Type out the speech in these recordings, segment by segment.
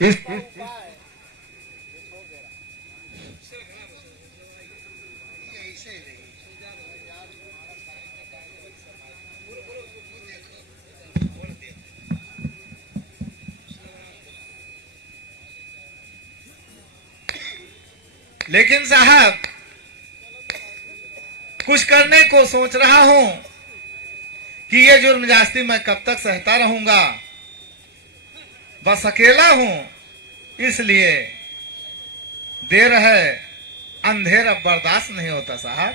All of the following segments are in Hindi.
इस लेकिन साहब कुछ करने को सोच रहा हूं कि ये जुर्म जास्ती मैं कब तक सहता रहूंगा। बस अकेला हूं, इसलिए देर है, अंधेर अब बर्दाश्त नहीं होता साहब।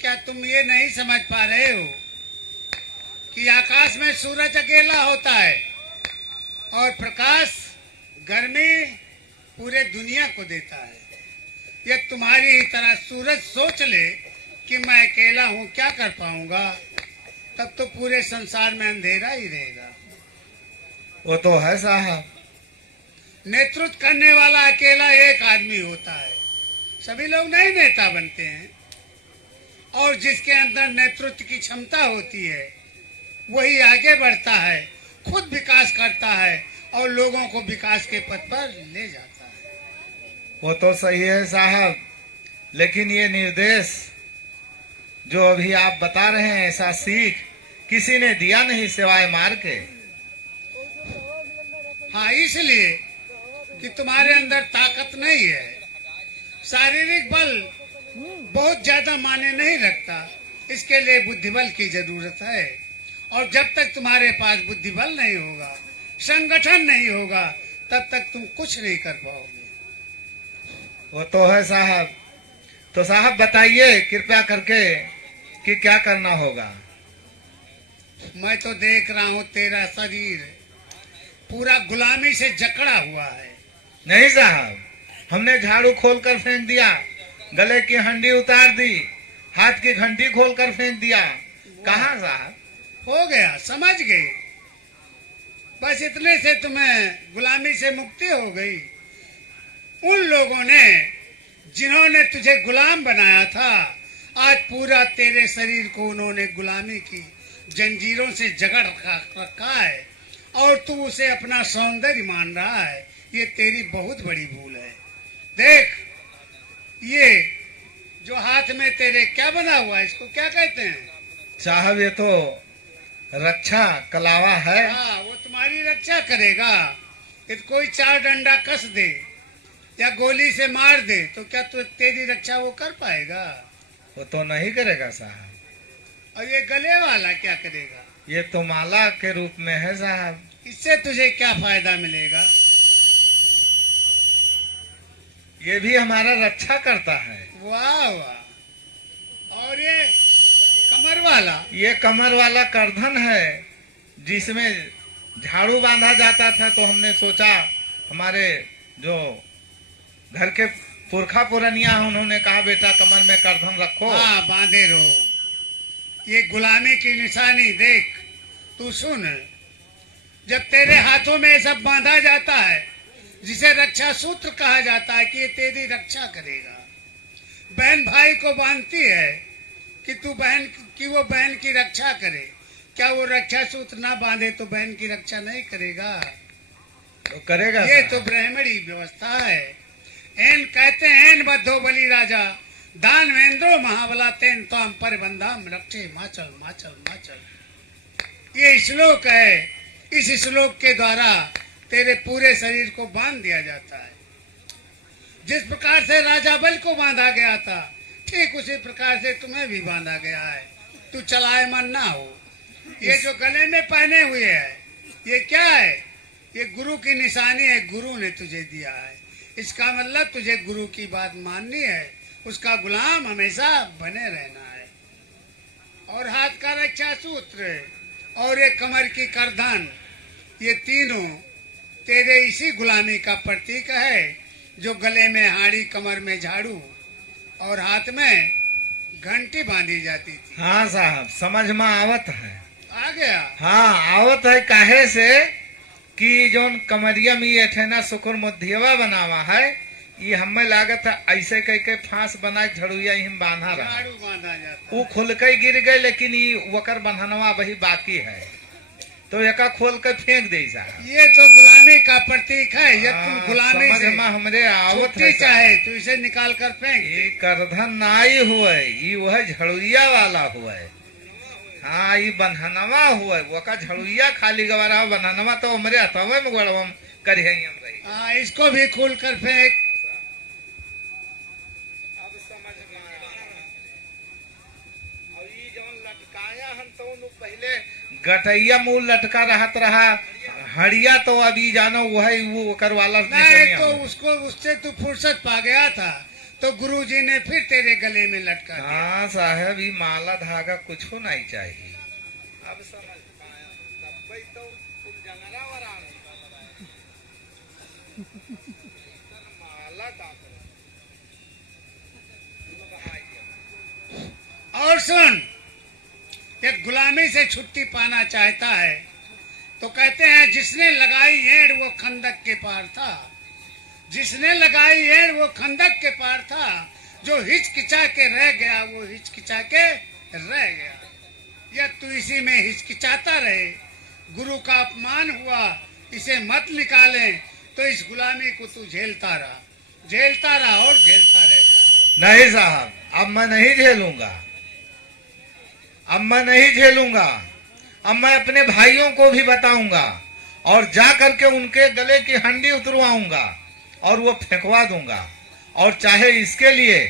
क्या तुम ये नहीं समझ पा रहे हो कि आकाश में सूरज अकेला होता है और प्रकाश गर्मी पूरे दुनिया को देता है। ये तुम्हारी ही तरह सूरज सोच ले कि मैं अकेला हूँ, क्या कर पाऊंगा, तब तो पूरे संसार में अंधेरा ही रहेगा। वो तो है साहब। नेतृत्व करने वाला अकेला एक आदमी होता है, सभी लोग नहीं नेता बनते हैं। और जिसके अंदर नेतृत्व की क्षमता होती है वही आगे बढ़ता है, खुद विकास करता है और लोगों को विकास के पथ पर ले जाता है। वो तो सही है साहब, लेकिन ये निर्देश जो अभी आप बता रहे हैं, ऐसा सीख किसी ने दिया नहीं सिवाय मार के। हाँ, इसलिए कि तुम्हारे अंदर ताकत नहीं है। शारीरिक बल बहुत ज्यादा मायने नहीं रखता, इसके लिए बुद्धिबल की जरूरत है। और जब तक तुम्हारे पास बुद्धिबल नहीं होगा, संगठन नहीं होगा, तब तक तुम कुछ नहीं कर पाओगे। वो तो है साहब। तो साहब बताइए कृपया करके कि क्या करना होगा। मैं तो देख रहा हूँ तेरा शरीर पूरा गुलामी से जकड़ा हुआ है। नहीं साहब, हमने झाड़ू खोलकर फेंक दिया, गले की हंडी उतार दी, हाथ की घंटी खोलकर फेंक दिया। कहाँ साहब? हो गया, समझ गए। बस इतने से तुम्हें गुलामी से मुक्ति हो गई। उन लोगों ने जिन्होंने तुझे गुलाम बनाया था, आज पूरा तेरे शरीर को उन्होंने गुलामी की जंजीरों से जकड़ रखा है और तू उसे अपना सौंदर्य मान रहा है। ये तेरी बहुत बड़ी भूल है। देख, ये जो हाथ में तेरे क्या बना हुआ है, इसको क्या कहते हैं? साहब ये तो रक्षा कलावा है। हाँ, वो तुम्हारी रक्षा करेगा। यदि कोई चार डंडा कस दे या गोली से मार दे तो क्या तू तेरी रक्षा वो कर पाएगा? वो तो नहीं करेगा साहब। और ये गले वाला क्या करेगा? ये तो माला के रूप में है साहब। इससे तुझे क्या फायदा मिलेगा? ये भी हमारा रक्षा करता है। वाह वाह। और ये कमर वाला? ये कमर वाला करधन है, जिसमें झाड़ू बांधा जाता था। तो हमने सोचा, हमारे जो घर के पुरखा पुरनिया उन्होंने कहा बेटा कमर में करधन रखो। हाँ, बांधे रहो। ये गुलामी की निशानी देख, तू सुन। जब तेरे हाथों में सब बांधा जाता है, जिसे रक्षा सूत्र कहा जाता है कि ये तेरी रक्षा करेगा। बहन भाई को बांधती है कि तू वो बहन की रक्षा करे। क्या वो रक्षा सूत्र ना बांधे तो बहन की रक्षा नहीं करेगा? तो करेगा। ये तो ब्राह्मणी व्यवस्था है। एन कहते हैं, एन बद्धो बलि राजा दान वेंद्रो महाबला तेन ताम परिबंधाम रक्षे माचल माचल माचल। ये श्लोक है। इस श्लोक के द्वारा तेरे पूरे शरीर को बांध दिया जाता है। जिस प्रकार से राजा बल को बांधा गया था, ठीक उसी प्रकार से तुम्हें भी बांधा गया है। तू चलायमान ना हो। ये जो गले में पहने हुए है, ये क्या है? ये गुरु की निशानी है, गुरु ने तुझे दिया है। इसका मतलब तुझे गुरु की बात माननी है, उसका गुलाम हमेशा बने रहना है। और हाथ का रक्षा सूत्र और ये कमर की करधन, ये तीनों तेरे इसी गुलामी का प्रतीक है। जो गले में हाड़ी, कमर में झाड़ू और हाथ में घंटी बांधी जाती थी। हाँ साहब, समझ में आवत है। आ गया? हाँ आवत है। काहे से कि जोन कमरिया में ये ठेना सुकुर मुद्धियवा बनावा है, ये हमें लागत है ऐसे कह के फांस बना झड़ुया ही बांधा रहा। झाड़ू बांधा जाता। वो खुल के गिर गए, लेकिन ये वकर बंधनवा वही बाकी है, तो एका खोल के फेंक दे साहब। ये तो गुलामी का प्रतीक ठीक है, ये तुम गुलामी से हमरे आवत छुट्टी है चाहे तो इसे निकाल कर फेंक दे। ये करधन नाई हुए, ये वह झड़ुइया वाला हुए। हाँ, ये बन्हनवा हुए, वो का झड़ुइया खाली गवारा बन्हनवा तो हमरे हथवे में गड़वम करिए हम रही। हाँ, इसको भी खोल कर फेंक। अब समझ में आया। और ये जवन लटकाया हम तो उन पहले गटैया मूल लटका रहत रहा, हड़िया तो अभी जानो वही वो करवाला नहीं तो उसको उससे तू फुर्सत पा गया था तो गुरुजी ने फिर तेरे गले में लटका दिया। हाँ साहब, ये माला धागा कुछ नहीं चाहिए। अब समझ पाया, तब भाई तो तुम जंगला वरा माला का और सुन, एक गुलामी से छुट्टी पाना चाहता है तो कहते हैं जिसने लगाई एड़ वो खंदक के पार था, जिसने लगाई एड़ वो खंदक के पार था, जो हिचकिचा के रह गया वो हिचकिचा के रह गया। या तू इसी में हिचकिचाता रहे, गुरु का अपमान हुआ इसे मत निकाले तो इस गुलामी को तू झेलता रहा, झेलता रहा और झेलता रहेगा। नहीं साहब, अब मैं नहीं झेलूंगा, अब मैं नहीं झेलूंगा। अब मैं अपने भाइयों को भी बताऊंगा और जा करके उनके गले की हंडी उतरवाऊंगा और वो फेंकवा दूंगा। और चाहे इसके लिए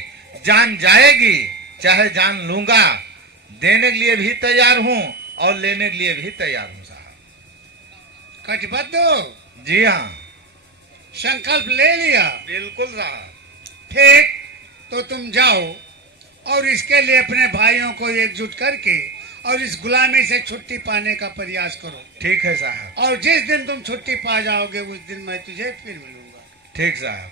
जान जाएगी चाहे जान लूंगा, देने के लिए भी तैयार हूं और लेने के लिए भी तैयार हूं साहब। कटिबद्ध हो? जी हाँ, संकल्प ले लिया? बिल्कुल साहब। ठीक, तो तुम जाओ और इसके लिए अपने भाइयों को एकजुट करके और इस गुलामी से छुट्टी पाने का प्रयास करो। ठीक है साहब। और जिस दिन तुम छुट्टी पा जाओगे उस दिन मैं तुझे फिर मिलूंगा। ठीक साहब।